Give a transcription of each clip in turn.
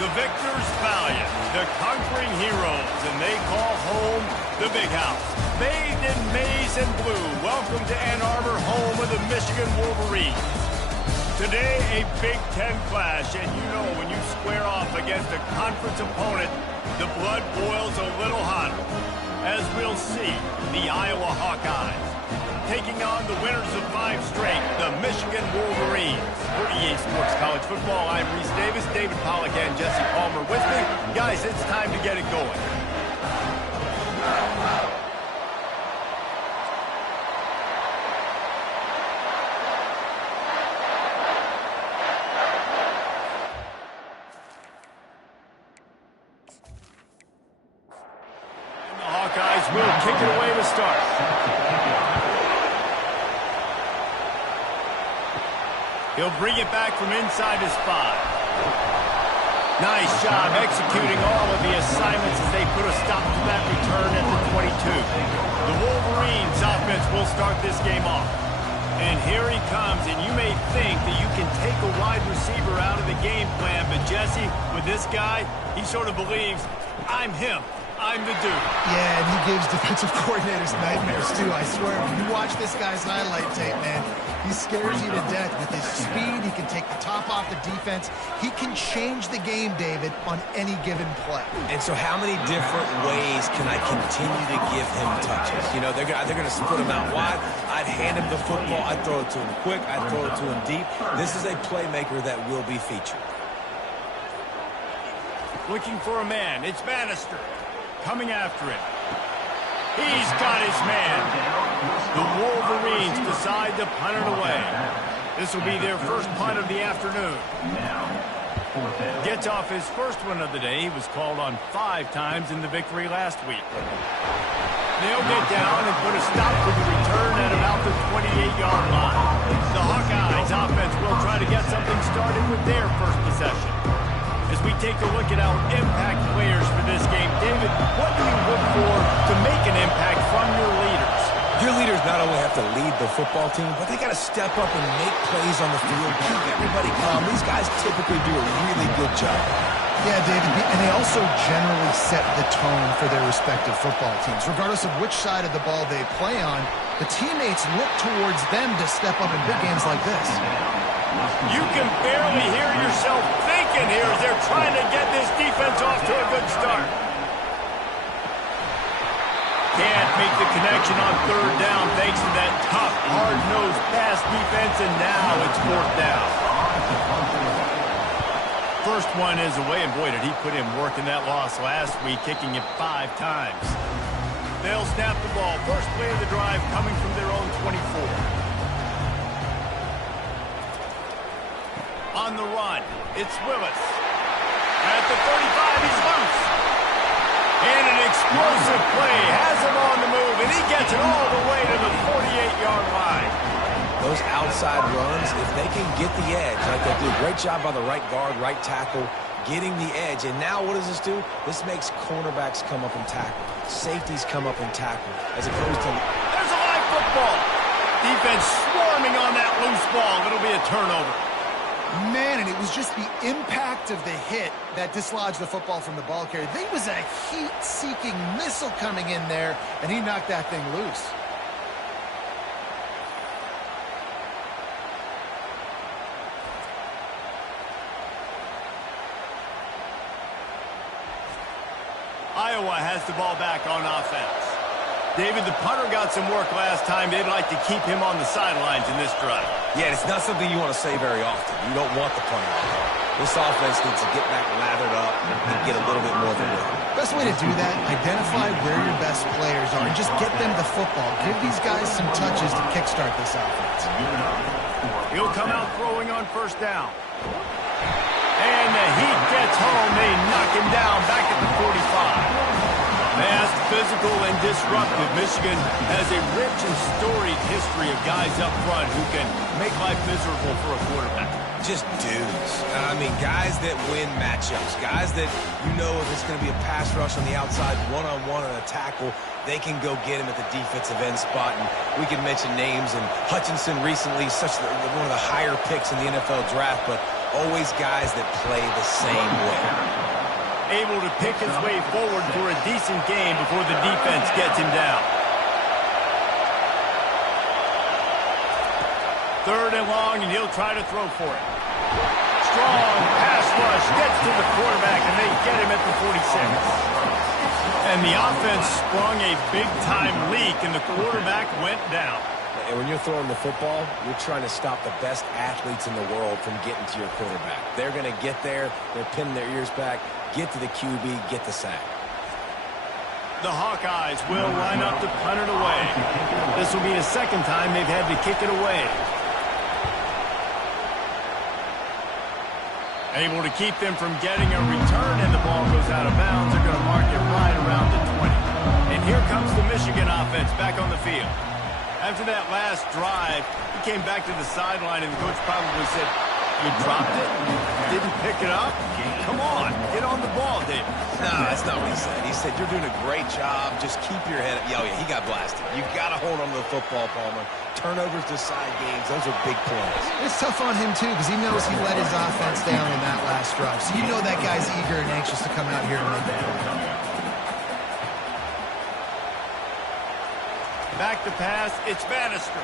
The victors valiant, the conquering heroes, and they call home the Big House. Bathed in maize and blue, welcome to Ann Arbor, home of the Michigan Wolverines. Today, a Big Ten clash, and you know when you square off against a conference opponent, the blood boils a little hotter. As we'll see, the Iowa Hawkeyes taking on the winners of 5 straight, the Michigan Wolverines. For EA Sports College Football, I'm Reese Davis, David Pollack, and Jesse Palmer with me. Guys, it's time to get it going. And the Hawkeyes will kick it away to start. He'll bring it back from inside his 5. Nice job executing all of the assignments as they put a stop to that return at the 22. The Wolverines offense will start this game off. And here he comes, and you may think that you can take a wide receiver out of the game plan, but Jesse, with this guy, he sort of believes, I'm him. I'm the dude. Yeah, and he gives defensive coordinators nightmares, too. I swear, when you watch this guy's highlight tape, man, he scares you to death with his speed. He can take the top off the defense. He can change the game, David, on any given play. And so how many different ways can I continue to give him touches? You know, they're going to split him out wide. I'd hand him the football. I'd throw it to him quick. I'd throw it to him deep. This is a playmaker that will be featured. Looking for a man. It's Bannister. Coming after him. He's got his man. The Wolverines decide to punt it away. This will be their first punt of the afternoon. Gets off his first one of the day. He was called on 5 times in the victory last week. They'll get down and put a stop to the return at about the 28-yard line. The Hawkeyes offense will try to get something started with their first possession. As we take a look at our impact players for this game, David, what do you look for to make an impact from your leaders? Your leaders not only have to lead the football team, but they got to step up and make plays on the field, keep everybody calm. These guys typically do a really good job. Yeah, David, and they also generally set the tone for their respective football teams. Regardless of which side of the ball they play on, the teammates look towards them to step up in big games like this. You can barely hear yourself thinking here as they're trying to get this defense off to a good start. Can't make the connection on 3rd down thanks to that tough, hard-nosed pass defense, and now it's 4th down. First one is away, and boy, did he put in work in that loss last week, kicking it 5 times. They'll snap the ball. First play of the drive coming from their own 24. On the run, it's Willis. At the 35, he's loose. And an explosive play has him on the move, and he gets it all the way to the 48-yard line. Those outside runs, if they can get the edge, like they do, great job by the right guard, right tackle, getting the edge. And now what does this do? This makes cornerbacks come up and tackle. Safeties come up and tackle, as opposed to... There's a live football. Defense swarming on that loose ball. It'll be a turnover. Man, and it was just the impact of the hit that dislodged the football from the ball carrier. There was a heat-seeking missile coming in there, and he knocked that thing loose. Iowa has the ball back on offense. David, the punter got some work last time. They'd like to keep him on the sidelines in this drive. Yeah, it's not something you want to say very often. You don't want the punter. This offense needs to get back lathered up and get a little bit more of a rhythm. Best way to do that, identify where your best players are and just get them the football. Give these guys some touches to kickstart this offense. He'll come out throwing on 1st down. And the heat gets home. They knock him down back at the 45. Fast, physical, and disruptive, Michigan has a rich and storied history of guys up front who can make life miserable for a quarterback. Just dudes. I mean, guys that win matchups. Guys that, you know, if it's going to be a pass rush on the outside, one-on-one on a tackle, they can go get him at the defensive end spot. And we can mention names. And Hutchinson recently, one of the higher picks in the NFL draft. But Always guys that play the same way. Able to pick his way forward for a decent game before the defense gets him down. 3rd and long, and he'll try to throw for it. Strong pass rush gets to the quarterback, and they get him at the 46. And the offense sprung a big-time leak, and the quarterback went down. And when you're throwing the football, you're trying to stop the best athletes in the world from getting to your quarterback. They're going to get there. They're pinning their ears back, get to the QB, get the sack. The Hawkeyes will line up to punt it away. This will be the 2nd time they've had to kick it away. Able to keep them from getting a return, and the ball goes out of bounds. They're going to mark it right around the 20. And here comes the Michigan offense back on the field. After that last drive, he came back to the sideline, and the coach probably said, "You dropped it? Didn't pick it up? Come on, get on the ball, David." No, that's not what he said. He said, "You're doing a great job. Just keep your head up." Oh, yeah, he got blasted. You got to hold on to the football, Palmer. Turnovers decide games. Those are big plays. It's tough on him, too, because he knows he let his offense down in that last drive. So you know that guy's eager and anxious to come out here and make it. Back to pass, it's Bannister.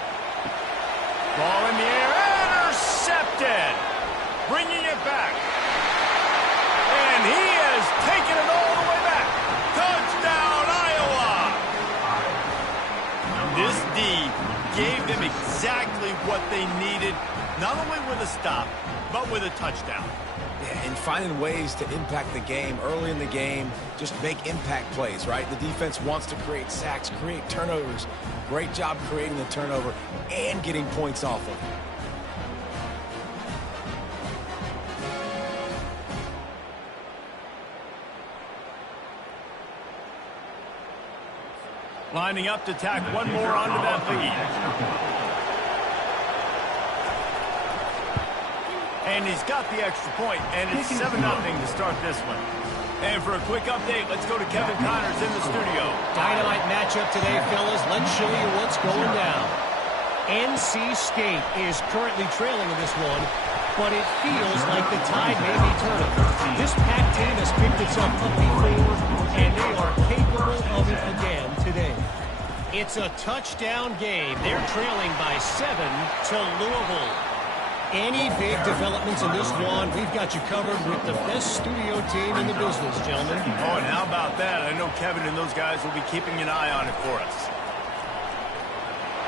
Ball in the air, intercepted. Bringing it back. And he has taken it all the way back. Touchdown, Iowa! This D gave them exactly what they needed, not only with a stop, but with a touchdown. Yeah, and finding ways to impact the game early in the game, just make impact plays, right? The defense wants to create sacks, create turnovers. Great job creating the turnover and getting points off of it. Lining up to tack one more onto that lead. And he's got the extra point, and it's 7-0 to start this one. And for a quick update, let's go to Kevin Connors in the studio. Dynamite matchup today, fellas. Let's show you what's going down. NC State is currently trailing in this one, but it feels like the tide may be turning. This Pac team has picked itself up before, and they are capable of it again today. It's a touchdown game. They're trailing by 7 to Louisville. Any big developments in this one, we've got you covered with the best studio team in the business, gentlemen. Oh, and how about that? I know Kevin and those guys will be keeping an eye on it for us.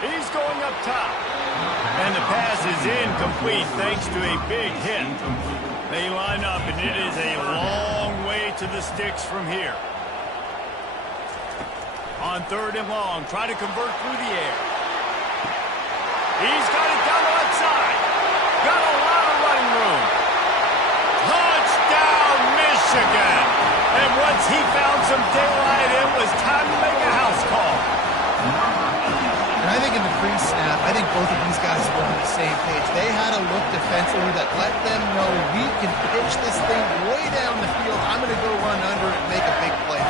He's going up top. And the pass is incomplete thanks to a big hit. They line up, and it is a long way to the sticks from here. On 3rd and long, try to convert through the air. He's got it down the left side. Got a lot of running room. Touchdown, Michigan. And once he found some daylight, it was time to make a house call. And I think in the pre-snap, I think both of these guys were on the same page. They had a look defensively that let them know we can pitch this thing way down the field. I'm going to go run under it and make a big play.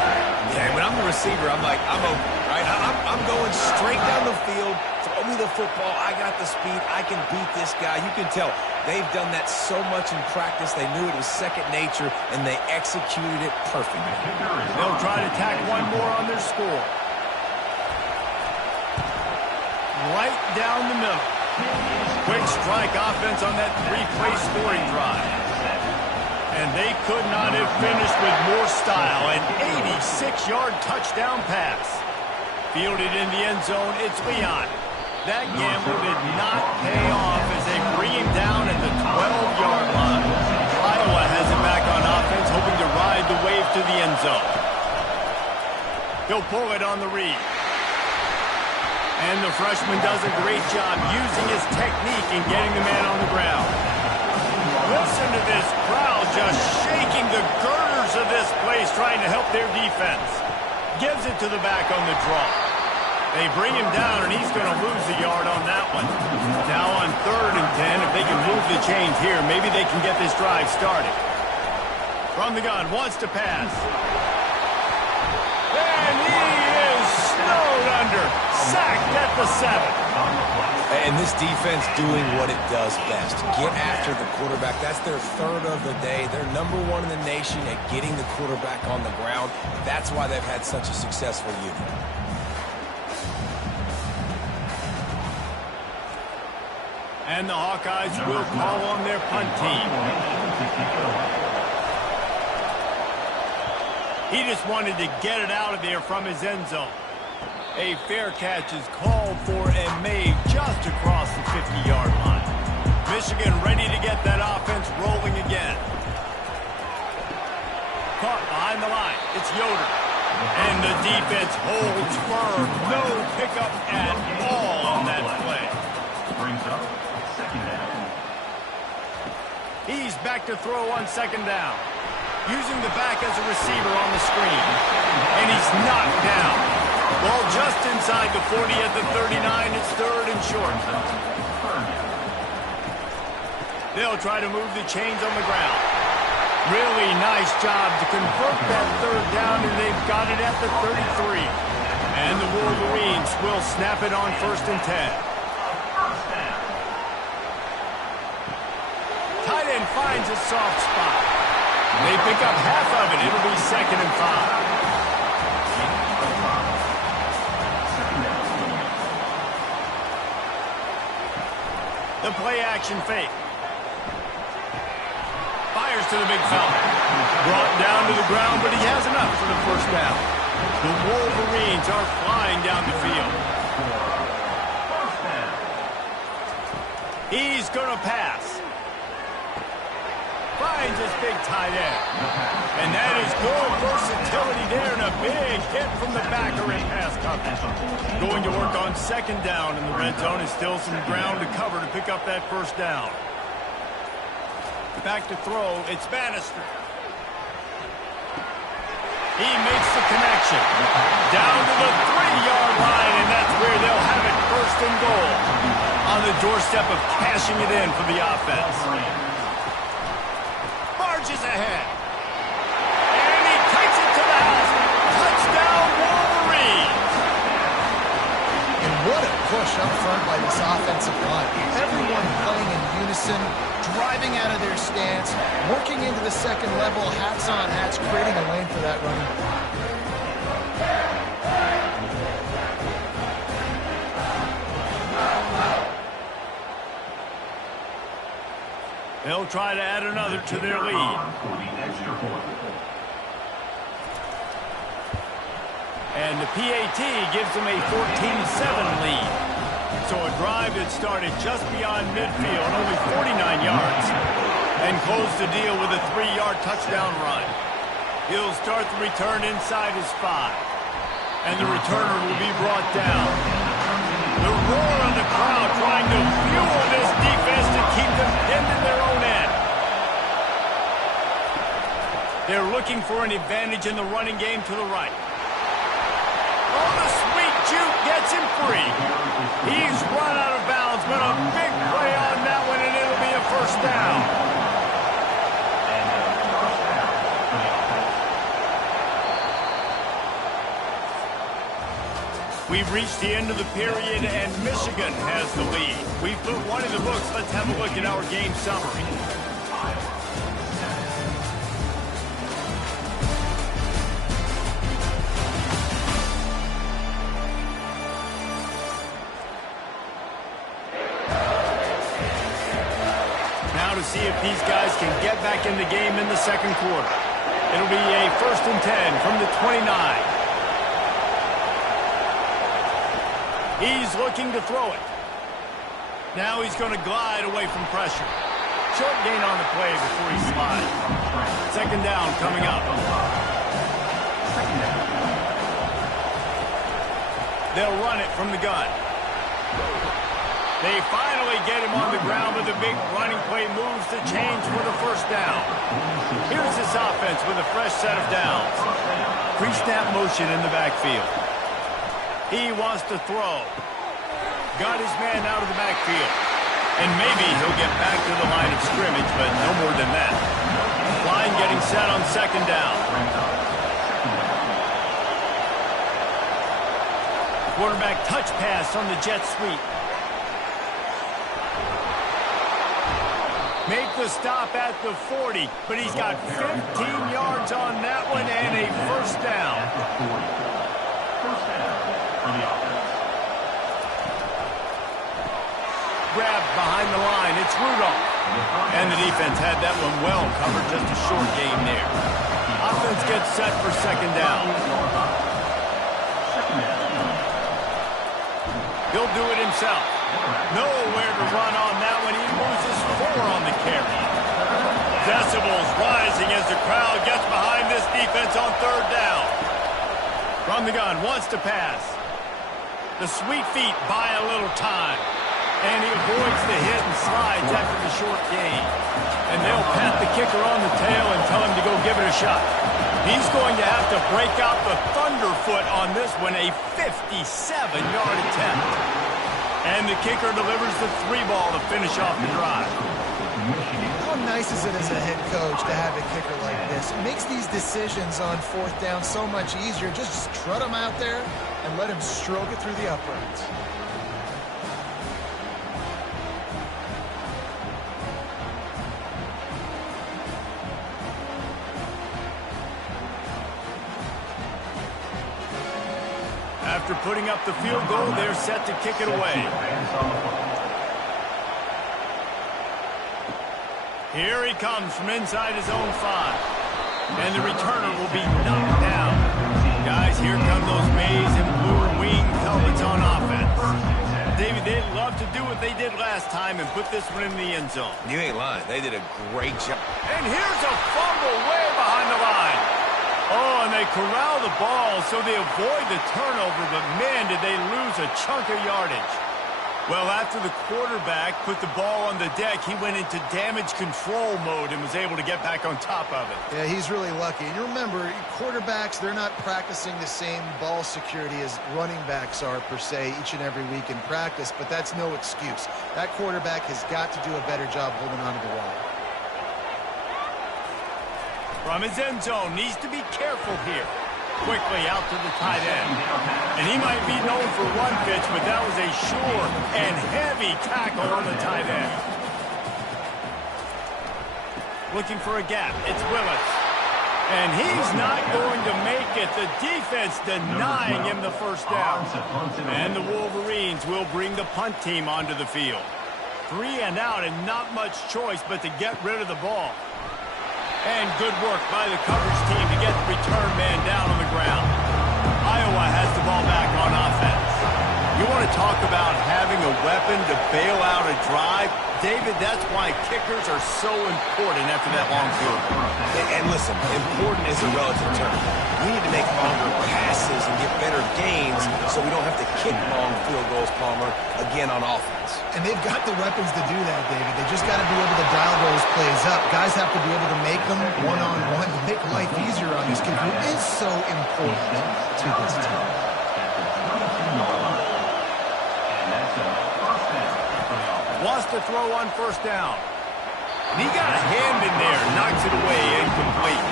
Yeah, when I'm the receiver, I'm like, I'm open, right? I'm going straight down the field. Throw me the football. I got the speed. I can beat this guy. You can tell they've done that so much in practice. They knew it was second nature, and they executed it perfectly. They'll try to tack one more on their score. Right down the middle. Quick strike offense on that 3-play scoring drive. And they could not have finished with more style. An 86-yard touchdown pass. Fielded in the end zone, it's Leon. That gamble did not pay off as they bring him down at the 12-yard line. Iowa has it back on offense, hoping to ride the wave to the end zone. He'll pull it on the read. And the freshman does a great job using his technique and getting the man on the ground. Listen to this crowd just shaking the girders of this place, trying to help their defense. Gives it to the back on the draw. They bring him down, and he's going to lose a yard on that one. Now on 3rd and 10, if they can move the chains here, maybe they can get this drive started. From the gun, wants to pass. And he is snowed under. Sacked at the 7. And this defense doing what it does best. Get after the quarterback. That's their third of the day. They're number one in the nation at getting the quarterback on the ground. That's why they've had such a successful unit. And the Hawkeyes will call on their punt team. He just wanted to get it out of there from his end zone. A fair catch is called for and made just across the 50-yard line. Michigan ready to get that offense rolling again. Caught behind the line. It's Yoder. And the defense holds firm. No pickup at all on that play. Brings up second down. He's back to throw on second down. Using the back as a receiver on the screen. And he's knocked down. Ball just inside the 40 at the 39. It's third and short. They'll try to move the chains on the ground. Really nice job to convert that third down, and they've got it at the 33. And the Wolverines will snap it on 1st and 10. Tight end finds a soft spot. They pick up half of it. It'll be 2nd and 5. The play-action fake. Fires to the big fella. Brought down to the ground, but he has enough for the first down. The Wolverines are flying down the field. He's going to pass. Finds his big tight end. And that is good versatility there, and a big hit from the backer in pass coverage. Going to work on 2nd down in the red zone. Is still some ground to cover to pick up that first down. Back to throw. It's Bannister. He makes the connection. Down to the 3-yard line, and that's where they'll have it 1st and goal. On the doorstep of cashing it in for the offense. Marches ahead. And he takes it to the house. Touchdown, Wolverines. And what a push up front by this offensive line. Everyone playing in unison, driving out of their stance, working into the second level, hats on hats, creating a lane for that running. They'll try to add another to their lead. And the PAT gives them a 14-7 lead. So a drive that started just beyond midfield, only 49 yards, and closed the deal with a 3-yard touchdown run. He'll start the return inside his 5. And the returner will be brought down. The roar of the crowd trying to fuel this defense to keep them pinned in their own end. They're looking for an advantage in the running game to the right. Oh, the sweet juke gets him free. He's run out of bounds, but a big play on that one, and it'll be a first down. We've reached the end of the period, and Michigan has the lead. We've put one in the books. Let's have a look at our game summary. Now to see if these guys can get back in the game in the second quarter. It'll be a 1st and 10 from the 29. He's looking to throw it. Now he's going to glide away from pressure. Short gain on the play before he slides. 2nd down coming up. They'll run it from the gun. They finally get him on the ground with a big running play, moves the chains for the first down. Here's this offense with a fresh set of downs. Pre-snap motion in the backfield. He wants to throw. Got his man out of the backfield. And maybe he'll get back to the line of scrimmage, but no more than that. Line getting set on 2nd down. Quarterback touch pass on the jet sweep. Make the stop at the 40, but he's got 15 yards on that one and a first down. First down for the offense. Grabbed behind the line. It's Rudolph. And the defense had that one well covered. Just a short game there. Offense gets set for second down. Second down. He'll do it himself. Nowhere to run on that one. He loses 4 on the carry. Decibels rising as the crowd gets behind this defense on third down. From the gun, wants to pass. The sweet feet buy a little time. And he avoids the hit and slides after the short gain. And they'll pat the kicker on the tail and tell him to go give it a shot. He's going to have to break out the thunderfoot on this one, a 57-yard attempt. And the kicker delivers the 3-ball to finish off the drive. How nice is it as a head coach to have a kicker like this? It makes these decisions on fourth down so much easier. Just trot him out there and let him stroke it through the uprights. After putting up the field goal, they're set to kick it away. Here he comes from inside his own 5. And the returner will be knocked down. Guys, here come those maize and blue wing helmets on offense. David, they'd love to do what they did last time and put this one in the end zone. You ain't lying. They did a great job. And here's a fumble way behind the line. Oh, and they corral the ball so they avoid the turnover, but man, did they lose a chunk of yardage. Well, after the quarterback put the ball on the deck, he went into damage control mode and was able to get back on top of it. Yeah, he's really lucky. And you remember, quarterbacks, they're not practicing the same ball security as running backs are, per se, each and every week in practice, but that's no excuse. That quarterback has got to do a better job holding on to the ball. From his end zone, needs to be careful here. Quickly out to the tight end. And he might be known for run pitch, but that was a sure and heavy tackle on the tight end. Looking for a gap. It's Willis. And he's not going to make it. The defense denying him the first down. And the Wolverines will bring the punt team onto the field. 3 and out and not much choice but to get rid of the ball. And good work by the coverage team to get the return man down on the ground. Iowa has the ball back on offense. You want to talk about having a weapon to bail out a drive? David, that's why kickers are so important after that long field goal. And listen, important is a relative term. We need to make longer passes and get better gains so we don't have to kick long field goals, Palmer, again on offense. And they've got the weapons to do that, David. They just got to be able to dial those plays up. Guys have to be able to make them one-on-one to make life easier on this kid who is so important to this team. Wants to throw on first down. And he got a hand in there, knocks it away, incomplete.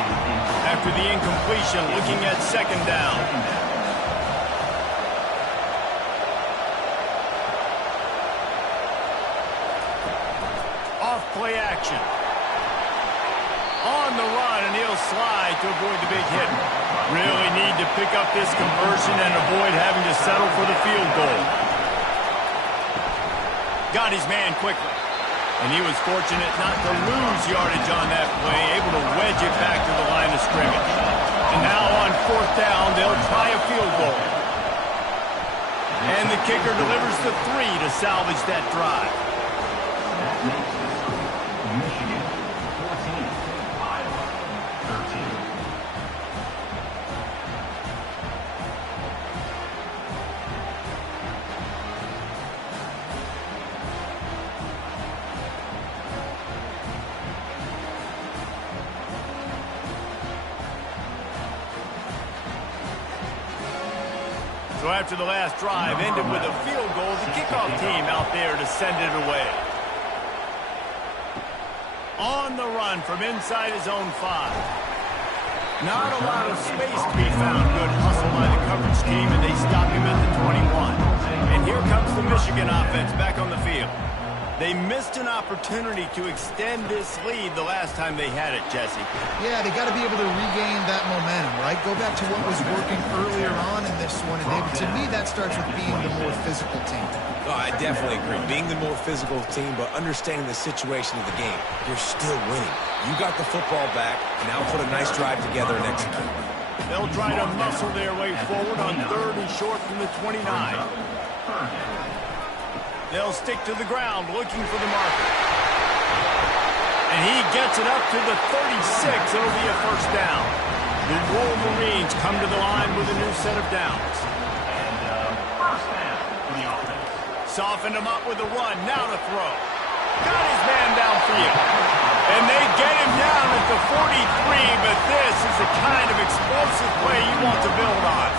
After the incompletion, looking at second down. Off play action. On the run, and he'll slide to avoid the big hit. Really need to pick up this conversion and avoid having to settle for the field goal. Got his man quickly. And he was fortunate not to lose yardage on that play, able to wedge it back to the line of scrimmage. And now on fourth down, they'll try a field goal. And the kicker delivers the 3 to salvage that drive. That makes it Michigan 14, Iowa 13. So after the last drive ended with a field goal, the kickoff team out there to send it away. On the run from inside his own 5. Not a lot of space to be found. Good hustle by the coverage team, and they stop him at the 21. And here comes the Michigan offense back on the field. They missed an opportunity to extend this lead the last time they had it, Jesse. Yeah, they got to be able to regain that momentum, right? Go back to what was working earlier on in this one. And David, to me, that starts with being the more physical team. Oh, I definitely agree. Being the more physical team, but understanding the situation of the game. You're still winning. You got the football back. Now put a nice drive together and execute. They'll try to muscle their way forward on 3rd and short from the 29. They'll stick to the ground looking for the marker. And he gets it up to the 36. It'll be a first down. The Wolverines come to the line with a new set of downs. First down for the offense. Softened him up with a run. Now to throw. Got his man downfield. And they get him down at the 43, but this is the kind of explosive play you want to build on.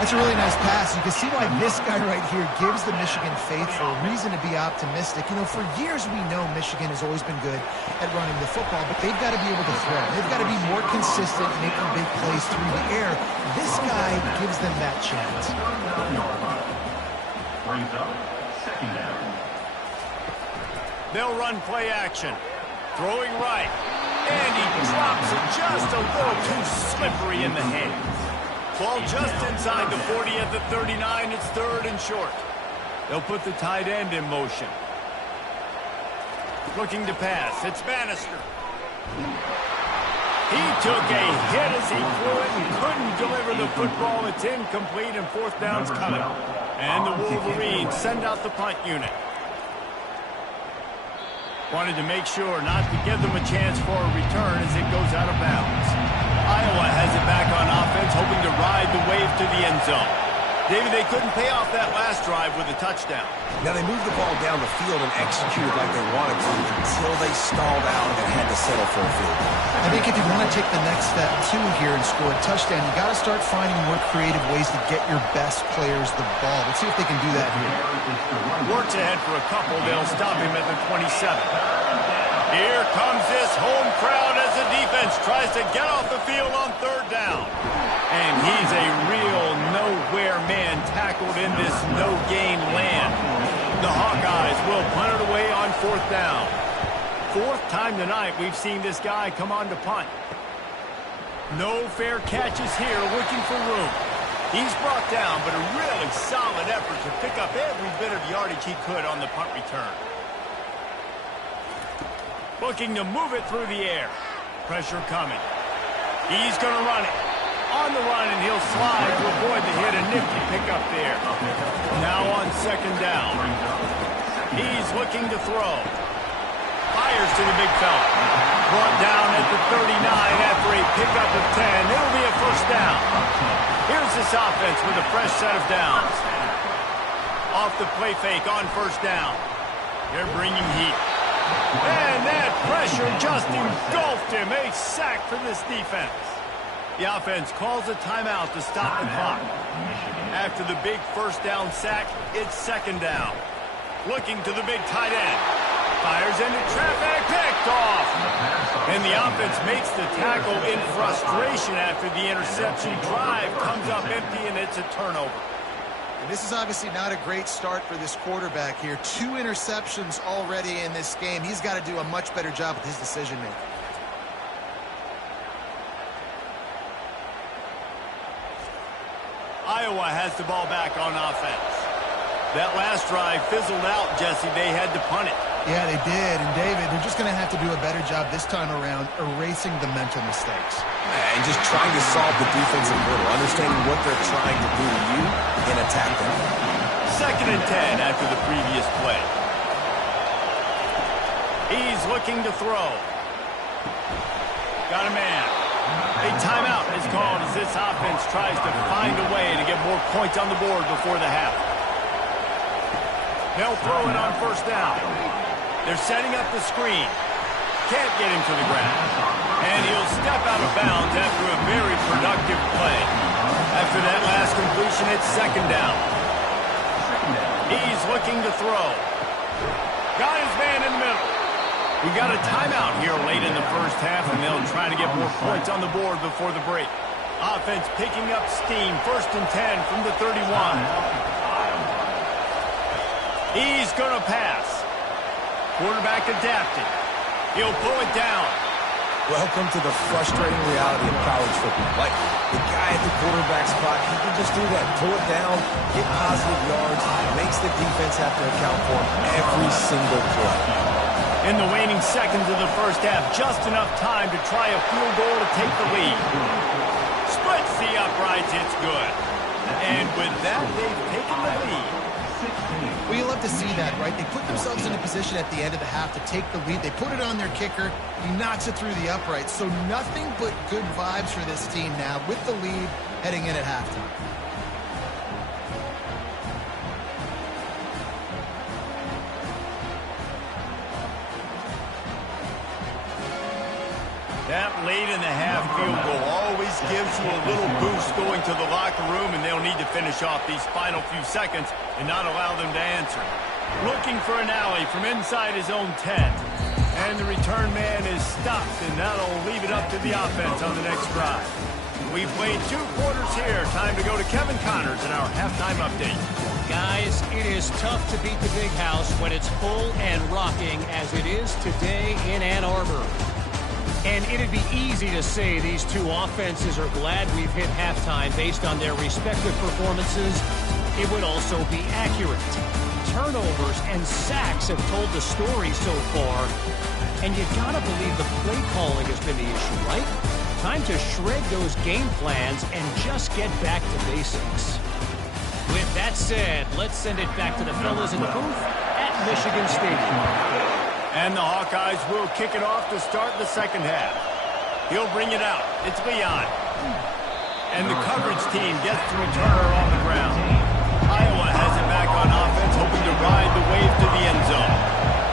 That's a really nice pass. You can see why this guy right here gives the Michigan faithful a reason to be optimistic. You know, for years we know Michigan has always been good at running the football, but they've got to be able to throw. They've got to be more consistent, making big plays through the air. This guy gives them that chance. Brings up second down. They'll run play action. Throwing right. And he drops it just a little too slippery in the hands. Ball just inside the 40 at the 39. It's 3rd and short. They'll put the tight end in motion. Looking to pass. It's Bannister. He took a hit as he threw it and couldn't deliver the football. It's incomplete and 4th down's coming. And the Wolverines send out the punt unit. Wanted to make sure not to give them a chance for a return as it goes out of bounds. Iowa has it back on offense, hoping to ride the wave to the end zone. David, they couldn't pay off that last drive with a touchdown. Now they moved the ball down the field and executed like they wanted to until they stalled out and had to settle for a field goal. I think if you want to take the next step, too, here and score a touchdown, you got to start finding more creative ways to get your best players the ball. Let's see if they can do that here. Works ahead for a couple. They'll stop him at the 27. Here comes this home crowd as the defense tries to get off the field on 3rd down. And he's a real nowhere man tackled in this no-gain land. The Hawkeyes will punt it away on 4th down. 4th time tonight we've seen this guy come on to punt. No fair catches here, looking for room. He's brought down, but a really solid effort to pick up every bit of yardage he could on the punt return. Looking to move it through the air. Pressure coming. He's going to run it. On the run, and he'll slide to avoid the hit. A nifty pickup there. Now on 2nd down. He's looking to throw. Fires to the big fella. Brought down at the 39 after a pickup of 10. It'll be a first down. Here's this offense with a fresh set of downs. Off the play fake on 1st down. They're bringing heat. And that pressure just engulfed him. A sack for this defense. The offense calls a timeout to stop the clock. After the big 1st down sack, it's 2nd down. Looking to the big tight end. Fires into traffic, picked off. And the offense makes the tackle in frustration after the interception. Drive comes up empty, and it's a turnover. And this is obviously not a great start for this quarterback here. 2 interceptions already in this game. He's got to do a much better job with his decision-making. Iowa has the ball back on offense. That last drive fizzled out, Jesse. They had to punt it. Yeah, they did. And, David, they're just going to have to do a better job this time around erasing the mental mistakes. And just trying to solve the defensive hurdle, understanding what they're trying to do to you and attack them. 2nd and 10 after the previous play. He's looking to throw. Got a man. A timeout is called as this offense tries to find a way to get more points on the board before the half. They'll throw it on 1st down. They're setting up the screen. Can't get him to the ground. And he'll step out of bounds after a very productive play. After that last completion, it's 2nd down. He's looking to throw. Got his man in the middle. We got a timeout here late in the first half, and they'll try to get more points on the board before the break. Offense picking up steam. 1st and 10 from the 31. He's going to pass. Quarterback adapted. He'll pull it down. Welcome to the frustrating reality of college football. Like, the guy at the quarterback spot, he can just do that. Pull it down, get positive yards, makes the defense have to account for him every single play. In the waning seconds of the first half, just enough time to try a field goal to take the lead. Splits the uprights, it's good. And with that, they've taken the lead. Well, you love to see that, right? They put themselves in a position at the end of the half to take the lead. They put it on their kicker. He knocks it through the uprights. So nothing but good vibes for this team now with the lead heading in at halftime. That late in the half field goal always gives you a little boost going to the locker room, and they'll need to finish off these final few seconds and not allow them to answer. Looking for an alley from inside his own 10. And the return man is stopped, and that'll leave it up to the offense on the next drive. We've played 2 quarters here. Time to go to Kevin Connors in our halftime update. Guys, it is tough to beat the Big House when it's full and rocking as it is today in Ann Arbor. And it'd be easy to say these two offenses are glad we've hit halftime based on their respective performances. It would also be accurate. Turnovers and sacks have told the story so far. And you gotta believe the play calling has been the issue, right? Time to shred those game plans and just get back to basics. With that said, let's send it back to the fellas in the booth at Michigan Stadium. And the Hawkeyes will kick it off to start the second half. He'll bring it out. It's Leon. And the coverage team gets the returner on the ground. Iowa has it back on offense, hoping to ride the wave to the end zone.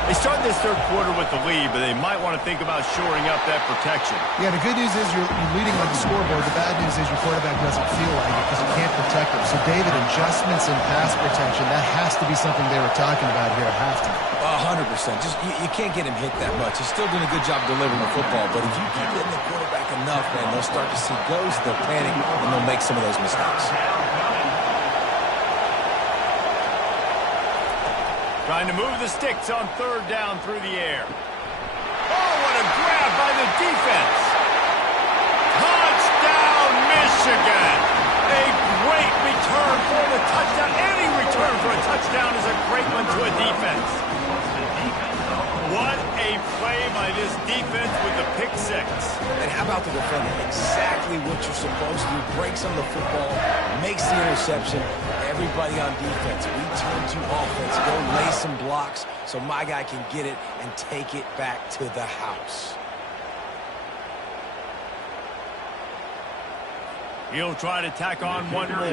They start this third quarter with the lead, but they might want to think about shoring up that protection. Yeah, the good news is you're leading on the scoreboard. The bad news is your quarterback doesn't feel like it because you can't protect him. So, David, adjustments in pass protection, that has to be something they were talking about here at halftime. 100%. Just you can't get him hit that much. He's still doing a good job delivering the football, but if you keep hitting the quarterback enough, man, they'll start to see ghosts, they'll panic, and they'll make some of those mistakes. Trying to move the sticks on 3rd down through the air. Oh, what a grab by the defense. Touchdown, Michigan. A great return for the touchdown. Any return for a touchdown is a great one to a defense. What a play by this defense with the pick 6. And how about the defender? Exactly what you're supposed to do. Breaks on the football, makes the interception. Everybody on defense, we turn to offense. Go lay some blocks so my guy can get it and take it back to the house. He'll try to tack on one more.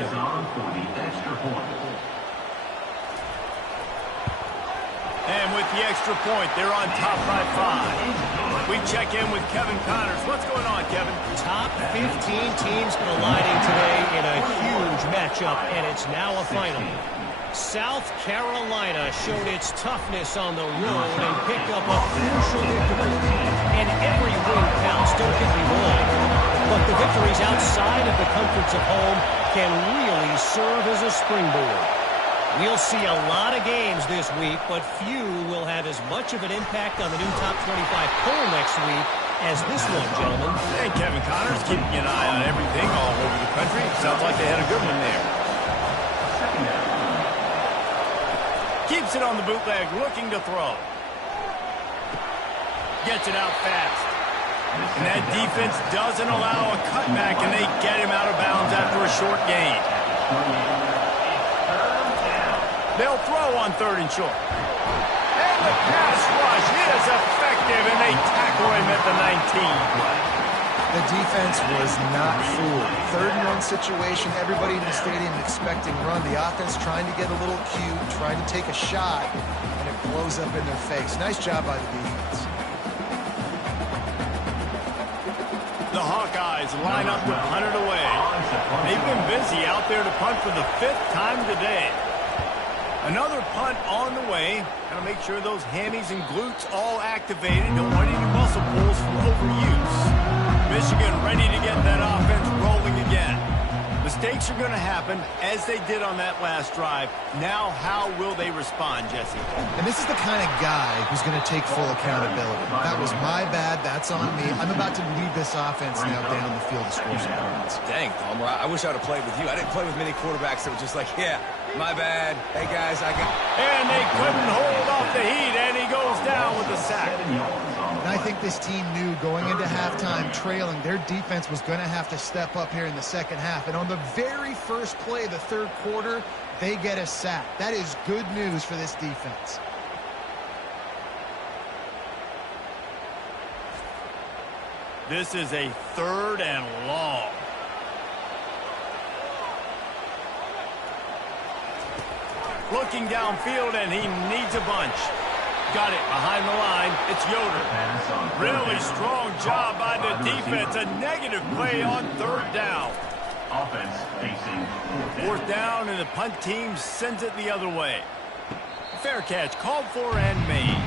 And with the extra point, they're on top by 5. We check in with Kevin Connors. What's going on, Kevin? Top 15 teams colliding today in a huge matchup, and it's now a final. South Carolina showed its toughness on the road and picked up a crucial victory. And every win counts, don't get me wrong. But the victories outside of the comforts of home can really serve as a springboard. We'll see a lot of games this week, but few will have as much of an impact on the new top 25 poll next week as this one, gentlemen. Hey, Kevin Connors, keeping an eye on everything all over the country. Sounds like they had a good one there. Keeps it on the bootleg, looking to throw. Gets it out fast. And that defense doesn't allow a cutback, and they get him out of bounds after a short gain. They'll throw on 3rd and short. And the pass rush is effective, and they tackle him at the 19. The defense was not fooled. 3rd and 1 situation, everybody in the stadium expecting run. The offense trying to get a little cute, trying to take a shot, and it blows up in their face. Nice job by the defense. The Hawkeyes line up to punt it away. They've been busy out there to punt for the 5th time today. Another punt on the way. Got to make sure those hammies and glutes all activated. Don't want any muscle pulls from overuse. Michigan ready to get that offense rolling again. Mistakes are going to happen, as they did on that last drive. Now, how will they respond, Jesse? And this is the kind of guy who's going to take full accountability. That was my bad. That's on me. I'm about to lead this offense now down the field to score some points. Dang, Palmer, I wish I would have played with you. I didn't play with many quarterbacks that were just like, yeah, my bad. Hey, guys, I got... And they couldn't hold off the heat, and he goes down with the sack. And I think this team knew going into halftime trailing, their defense was going to have to step up here in the second half. And on the very first play of the third quarter, they get a sack. That is good news for this defense. This is a 3rd and long. Looking downfield, and he needs a bunch. Got it behind the line. It's Yoder. Really strong job by the defense. A negative play on 3rd down. Offense facing 4th down, and the punt team sends it the other way. Fair catch called for and made.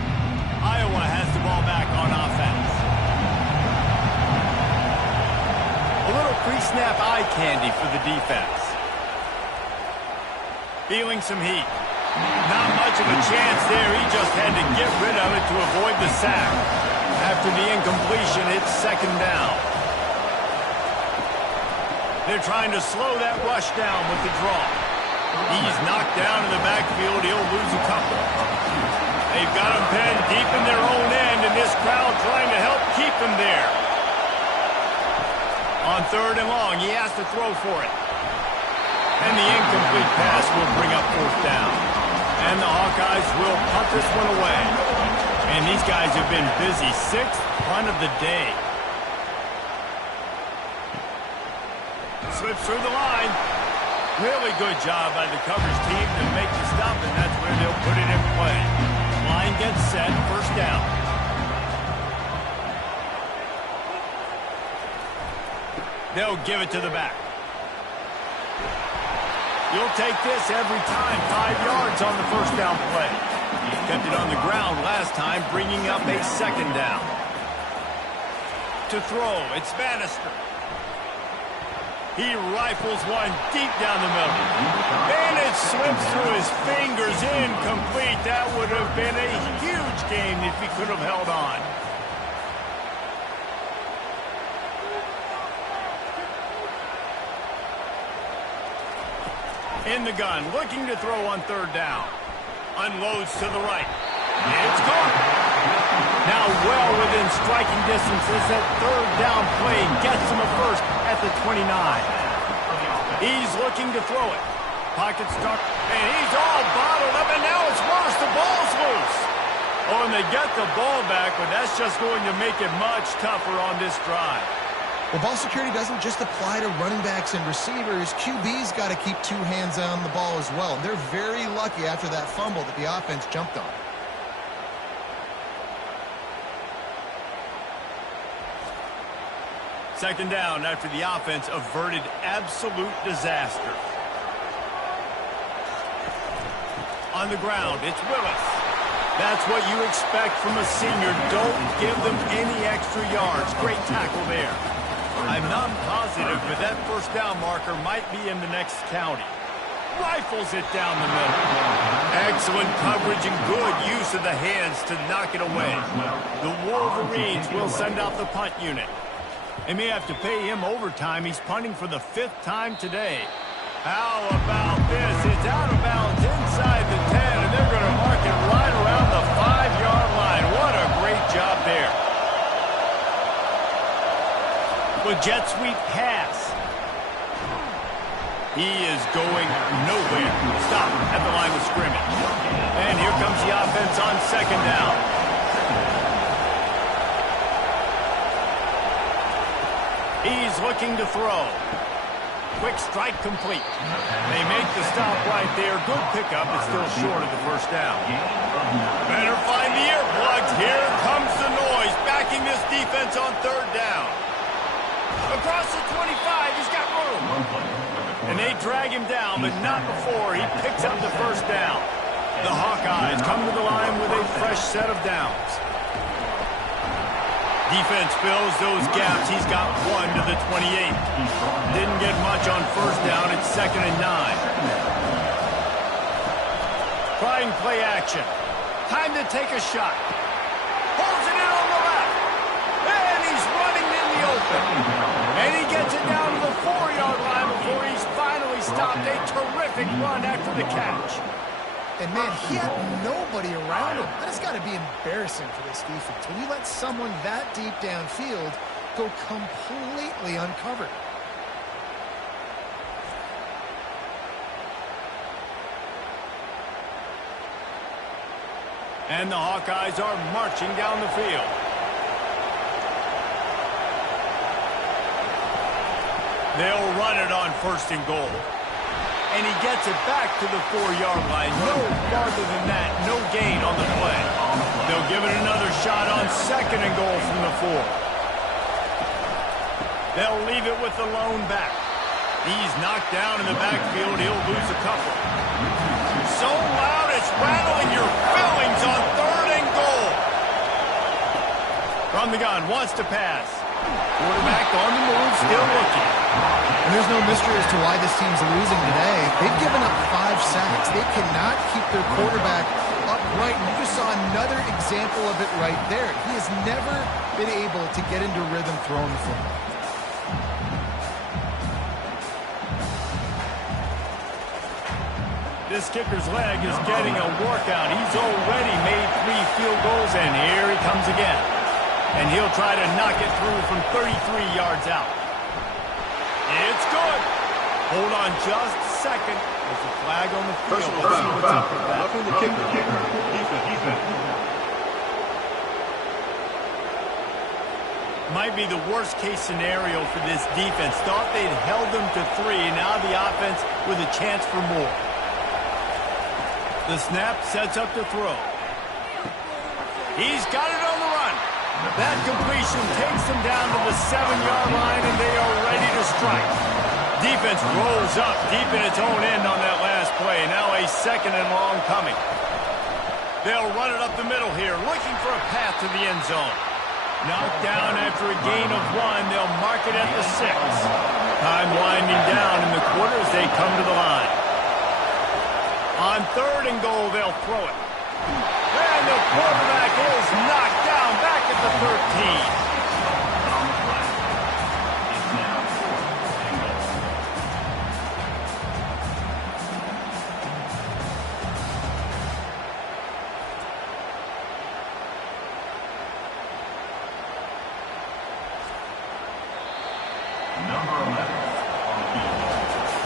Iowa has the ball back on offense. A little pre-snap eye candy for the defense. Feeling some heat. Not much of a chance there. He just had to get rid of it to avoid the sack. After the incompletion, it's 2nd down. They're trying to slow that rush down with the draw. He's knocked down in the backfield. He'll lose a couple. They've got him pinned deep in their own end, and this crowd trying to help keep him there. On 3rd and long, he has to throw for it. And the incomplete pass will bring up 4th down. And the Hawkeyes will punt this one away. And these guys have been busy. 6th punt of the day. Slips through the line. Really good job by the coverage team to make the stop, and that's where they'll put it in play. Line gets set, 1st down. They'll give it to the back. You'll take this every time. 5 yards on the 1st down play. Kept it on the ground last time, bringing up a 2nd down. To throw, it's Bannister. He rifles one deep down the middle. And it slips through his fingers, incomplete. That would have been a huge game if he could have held on. In the gun, looking to throw on 3rd down. Unloads to the right. It's gone. Now well within striking distances. That 3rd down play gets him a 1st at the 29. He's looking to throw it. Pocket stuck, and he's all bottled up, and now it's worse. The ball's loose. Oh, and they get the ball back, but that's just going to make it much tougher on this drive. Well, ball security doesn't just apply to running backs and receivers. QB's got to keep 2 hands on the ball as well. And they're very lucky after that fumble that the offense jumped on. Second down after the offense averted absolute disaster. On the ground, it's Willis. That's what you expect from a senior. Don't give them any extra yards. Great tackle there. I'm not positive, but that 1st down marker might be in the next county. Rifles it down the middle. Excellent coverage and good use of the hands to knock it away. The Wolverines will send out the punt unit. They may have to pay him overtime. He's punting for the 5th time today. How about this? It's out of bounds inside the 10, and they're going to mark it right around the 5-yard line. What a great job there. With jet sweep pass. He is going nowhere. Stop at the line of scrimmage. And here comes the offense on 2nd down. He's looking to throw. Quick strike complete. They make the stop right there. Good pickup. It's still short of the 1st down. Better find the earplugs. Here comes the noise. Backing this defense on 3rd down. Across the 25. He's got room. And they drag him down, but not before he picks up the 1st down. The Hawkeyes come to the line with a fresh set of downs. Defense fills those gaps. He's got 1 to the 28. Didn't get much on first down. It's 2nd and 9. Trying play action. Time to take a shot. Holds it in on the left. And he's running in the open. And he gets it down to the 4-yard line before he's finally stopped. A terrific run after the catch. And, man, he had nobody around him. That has got to be embarrassing for this defense. When you let someone that deep downfield go completely uncovered. And the Hawkeyes are marching down the field. They'll run it on 1st and goal. And he gets it back to the 4-yard line. No farther than that. No gain on the play. They'll give it another shot on 2nd and goal from the 4. They'll leave it with the lone back. He's knocked down in the backfield. He'll lose a couple. So loud it's rattling your fillings on 3rd and goal. From the gun, wants to pass. Quarterback on the move, still looking. And there's no mystery as to why this team's losing today. They've given up 5 sacks. They cannot keep their quarterback upright. And you just saw another example of it right there. He has never been able to get into rhythm throwing the football. This kicker's leg is getting a workout. He's already made 3 field goals, and here he comes again. And he'll try to knock it through from 33 yards out. It's good. Hold on just a second. There's a flag on the field. Let's see what's up with that. The kicker. Defense. Might be the worst-case scenario for this defense. Thought they'd held them to 3. Now the offense with a chance for more. The snap sets up the throw. He's got it on the run. That completion takes them down to the 7-yard line, and they are ready to strike. Defense rolls up deep in its own end on that last play. Now a 2nd and long coming. They'll run it up the middle here, looking for a path to the end zone. Knocked down after a gain of 1. They'll mark it at the 6. Time winding down in the quarter as they come to the line. On 3rd and goal, they'll throw it. And the quarterback is knocked down back at the 13.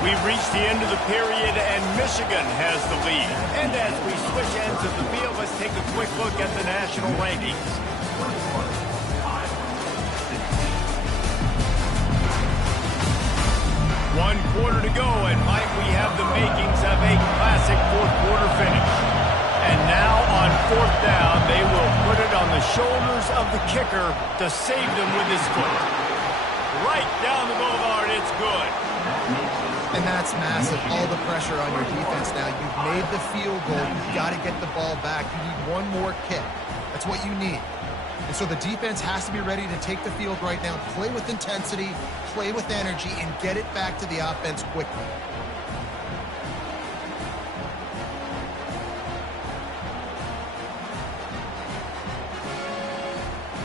We've reached the end of the period, and Michigan has the lead. And as we switch ends of the field, let's take a quick look at the national rankings. One quarter to go, and might we have the makings of a classic fourth-quarter finish. And now on 4th down, they will put it on the shoulders of the kicker to save them with his foot. Right down the boulevard, it's good. And that's massive, all the pressure on your defense now. You've made the field goal. You've got to get the ball back. You need one more kick. That's what you need. And so the defense has to be ready to take the field right now, play with intensity, play with energy, and get it back to the offense quickly.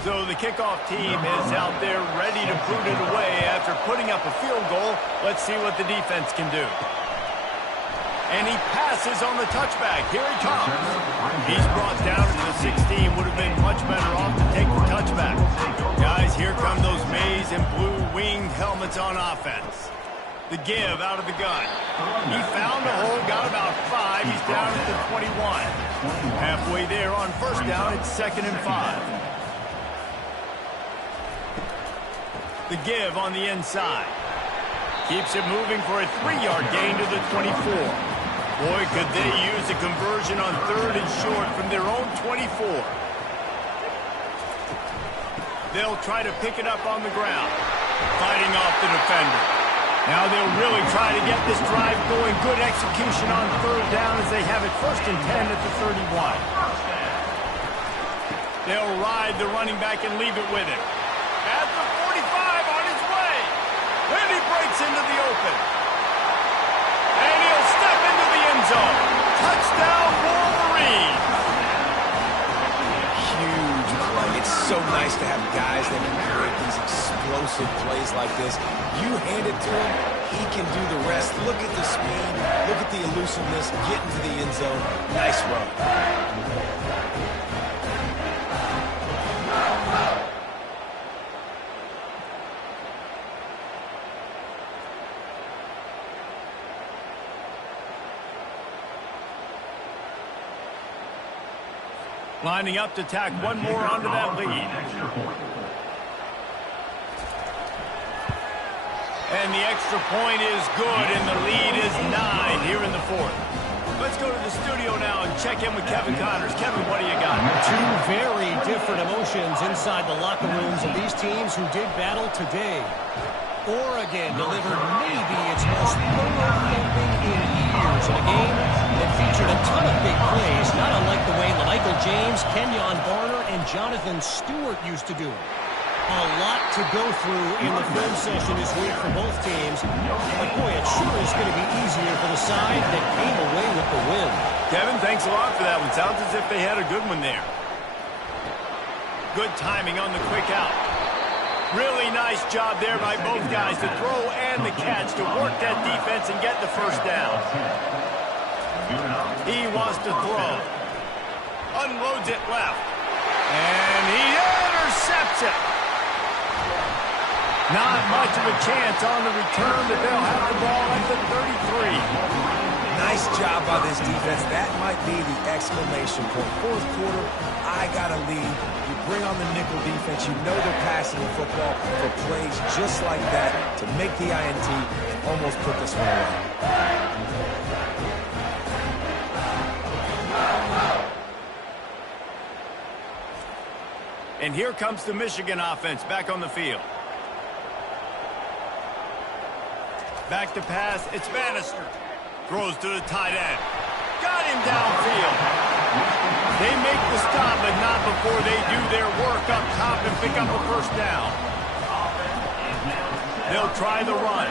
So the kickoff team is out there ready to put it away after putting up a field goal. Let's see what the defense can do. And he passes on the touchback. Here he comes. He's brought down to the 16. Would have been much better off to take the touchback. Guys, here come those maize and blue winged helmets on offense. The give out of the gun. He found a hole, got about 5. He's down at the 21. Halfway there on 1st down, it's 2nd and 5. The give on the inside. Keeps it moving for a 3-yard gain to the 24. Boy, could they use a conversion on 3rd and short from their own 24. They'll try to pick it up on the ground. Fighting off the defender. Now they'll really try to get this drive going. Good execution on third down as they have it 1st and 10 at the 31. They'll ride the running back and leave it with him. At the 45 on his way. And he breaks into the open. And he'll step into the end zone. Touchdown, Wolverine. Huge play. It's so nice to have guys that can create these explosive plays like this. You hand it to him, he can do the rest. Look at the speed. Look at the elusiveness. Get into the end zone. Nice run. Lining up to tack one more onto that lead. And the extra point is good, and the lead is 9 here in the 4th. Let's go to the studio now and check in with Kevin Connors. Kevin, what do you got? Two very different emotions inside the locker rooms of these teams who did battle today. Oregon delivered maybe its most thorough thumping in years in a game that featured a ton of big plays, not unlike the way Michael James, Kenyon Barner, and Jonathan Stewart used to do it. A lot to go through in the film session this week for both teams. But boy, it sure is going to be easier for the side that came away with the win. Kevin, thanks a lot for that one. Sounds as if they had a good one there. Good timing on the quick out. Really nice job there by both guys, the throw and the catch, to work that defense and get the 1st down. He wants to throw. Unloads it left. And he intercepts it. Not much of a chance on the return, but they'll have the ball at the 33. Nice job by this defense. That might be the exclamation point. 4th quarter, I got a lead. You bring on the nickel defense. You know they're passing the football for plays just like that to make the INT and almost put this one away. And here comes the Michigan offense back on the field. Back to pass, it's Bannister. Throws to the tight end. Got him downfield. They make the stop, but not before they do their work up top and pick up a 1st down. They'll try the run.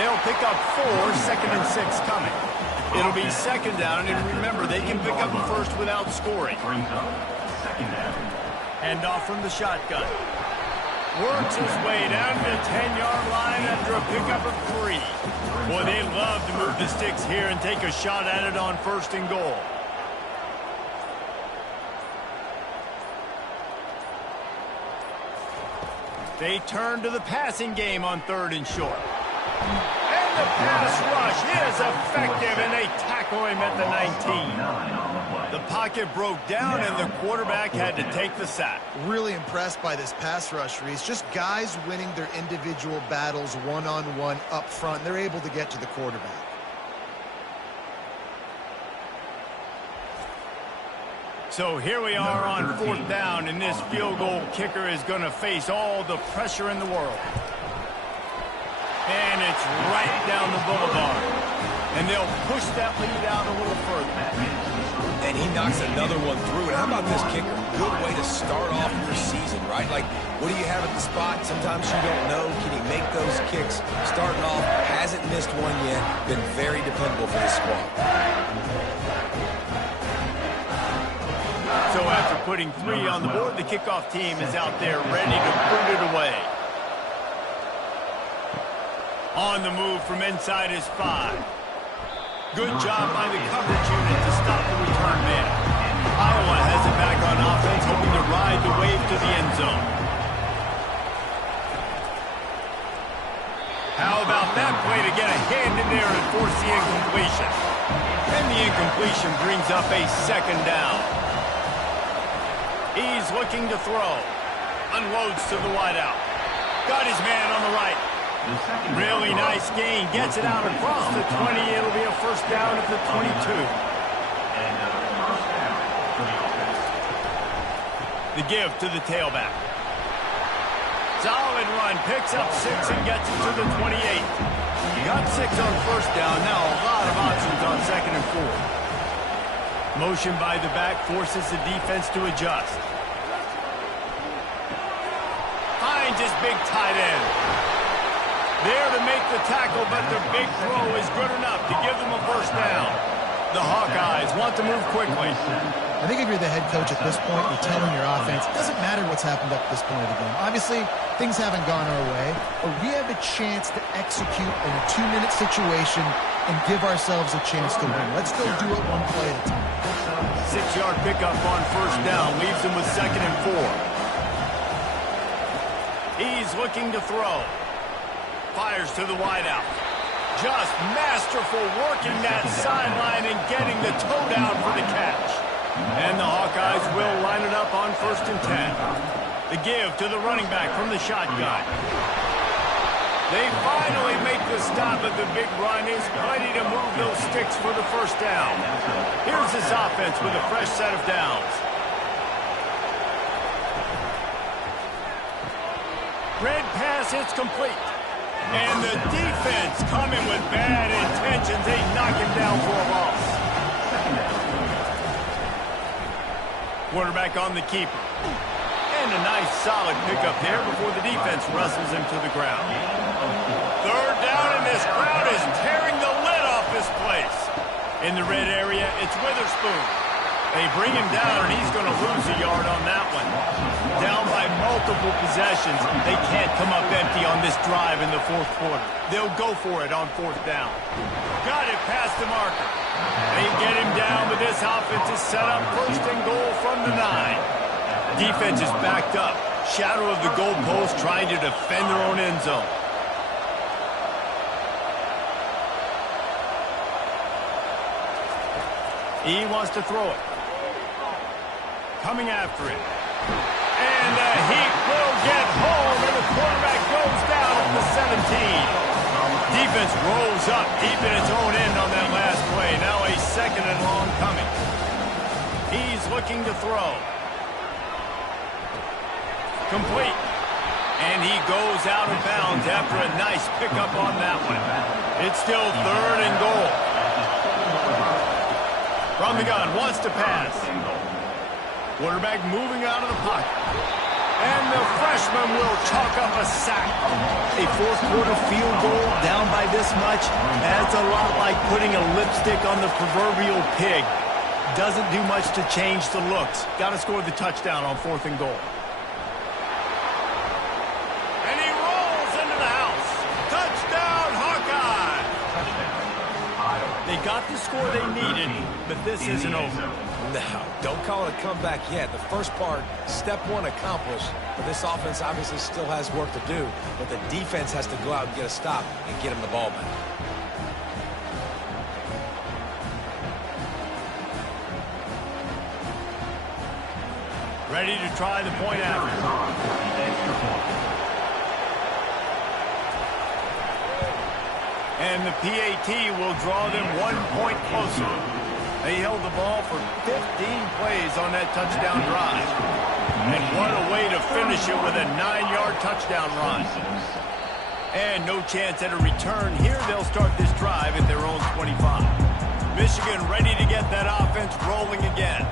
They'll pick up 4, 2nd and 6 coming. It'll be 2nd down, and remember, they can pick up a 1st without scoring. Hand off from the shotgun. Works his way down to the 10-yard line after a pickup of 3. Boy, they love to move the sticks here and take a shot at it on 1st and goal. They turn to the passing game on 3rd and short. And the pass rush is effective, and they tackle him at the 19. The pocket broke down, and the quarterback had to take the sack. Really impressed by this pass rush, Reese. Just guys winning their individual battles one-on-one up front. They're able to get to the quarterback. So here we are on 4th down, and this field goal kicker is going to face all the pressure in the world. And it's right down the boulevard. And they'll push that lead out a little further. And he knocks another one through. And how about this kicker? Good way to start off your season, right? Like, what do you have at the spot? Sometimes you don't know. Can he make those kicks? Starting off, hasn't missed one yet. Been very dependable for this squad. So after putting 3 on the board, the kickoff team is out there ready to put it away. On the move from inside his 5. Good job by the coverage unit to stop the return man. Iowa has it back on offense, hoping to ride the wave to the end zone. How about that play to get a hand in there and force the incompletion? And the incompletion brings up a 2nd down. He's looking to throw. Unloads to the wideout. Got his man on the right. Really nice gain. Gets it out across the 20. It'll be a 1st down at the 22. The give to the tailback. Solid run, picks up 6 and gets it to the 28. Got 6 on first down, now a lot of options on 2nd and 4. Motion by the back forces the defense to adjust. Finds his big tight end. There to make the tackle, but the big throw is good enough to give them a first down. The Hawkeyes want to move quickly. I think if you're the head coach at this point, you're telling your offense, it doesn't matter what's happened up to this point of the game. Obviously, things haven't gone our way, but we have a chance to execute in a 2-minute situation and give ourselves a chance to win. Let's go do it one play at a time. 6-yard pickup on first down leaves them with 2nd and 4. He's looking to throw. Fires to the wideout. Just masterful working that sideline and getting the toe down for the catch. And the Hawkeyes will line it up on 1st and 10. The give to the running back from the shotgun. They finally make the stop at the big run. Is ready to move those sticks for the first down. Here's this offense with a fresh set of downs. Red pass hits complete. And the defense coming with bad intentions. They knock him down for a loss. Quarterback on the keeper. And a nice solid pickup there before the defense wrestles him to the ground. 3rd down, and this crowd is tearing the lid off this place. In the red area, it's Witherspoon. They bring him down, and he's going to lose a yard on that one. Down by multiple possessions. They can't come up empty on this drive in the 4th quarter. They'll go for it on 4th down. Got it past the marker. They get him down, but this offense is set up 1st and goal from the 9. Defense is backed up. Shadow of the goalpost trying to defend their own end zone. He wants to throw it. Coming after it. And the heat will get home, and the quarterback goes down at the 17. Defense rolls up deep in its own end on that last play. Now a 2nd and long coming. He's looking to throw. Complete. And he goes out of bounds after a nice pickup on that one. It's still 3rd and goal. From the gun, wants to pass. Quarterback moving out of the pocket. And the freshman will chalk up a sack. A 4th quarter field goal down by this much. That's a lot like putting a lipstick on the proverbial pig. Doesn't do much to change the looks. Got to score the touchdown on 4th and goal. And he rolls into the house. Touchdown, Hawkeye! They got the score they needed, but this isn't over. No, don't call it a comeback yet. The first part, step 1 accomplished. But this offense obviously still has work to do. But the defense has to go out and get a stop and get him the ball back. Ready to try the point after. And the PAT will draw them 1 point closer. They held the ball for 15 plays on that touchdown drive. And what a way to finish it with a 9-yard touchdown run. And no chance at a return. Here they'll start this drive at their own 25. Michigan ready to get that offense rolling again.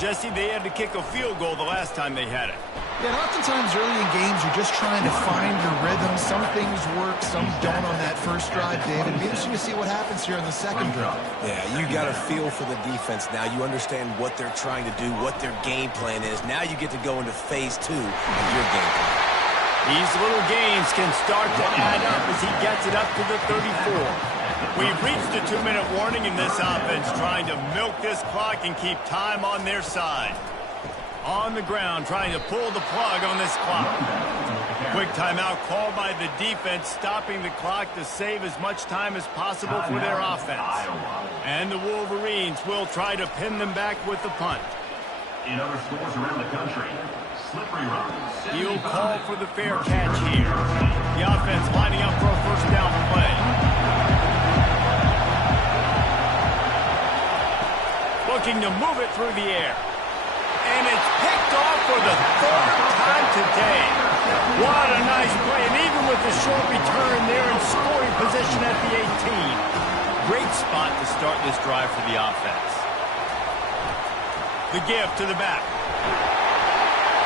Jesse, they had to kick a field goal the last time they had it. Yeah, and oftentimes early in games, you're just trying to find your rhythm. Some things work, some don't on that first drive, David. It'll be interesting to see what happens here on the second drive. Yeah, you got a feel for the defense now. You understand what they're trying to do, what their game plan is. Now you get to go into phase 2 of your game plan. These little games can start to add up as he gets it up to the 34. We've reached the 2-minute warning in this offense, trying to milk this clock and keep time on their side. On the ground, trying to pull the plug on this clock. Quick timeout called by the defense, stopping the clock to save as much time as possible for their offense. And the Wolverines will try to pin them back with the punt. In other schools around the country, Slippery Rock. He'll call for the fair catch here. The offense lining up for a first down play. Looking to move it through the air. And it's picked off for the third time today. What a nice play. And even with the short return, they're in scoring position at the 18. Great spot to start this drive for the offense. The give to the back.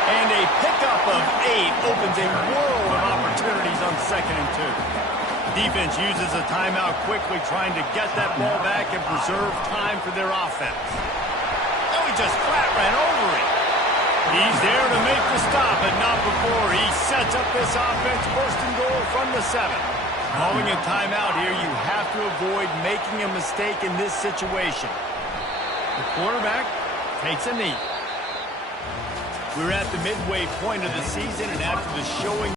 And a pickup of 8 opens a world of opportunities on 2nd and 2. Defense uses a timeout quickly, trying to get that ball back and preserve time for their offense. Oh, he just flat ran over it. He's there to make the stop, but not before he sets up this offense first and goal from the 7. Calling a timeout here, you have to avoid making a mistake in this situation. The quarterback takes a knee. We're at the midway point of the season, and after the showing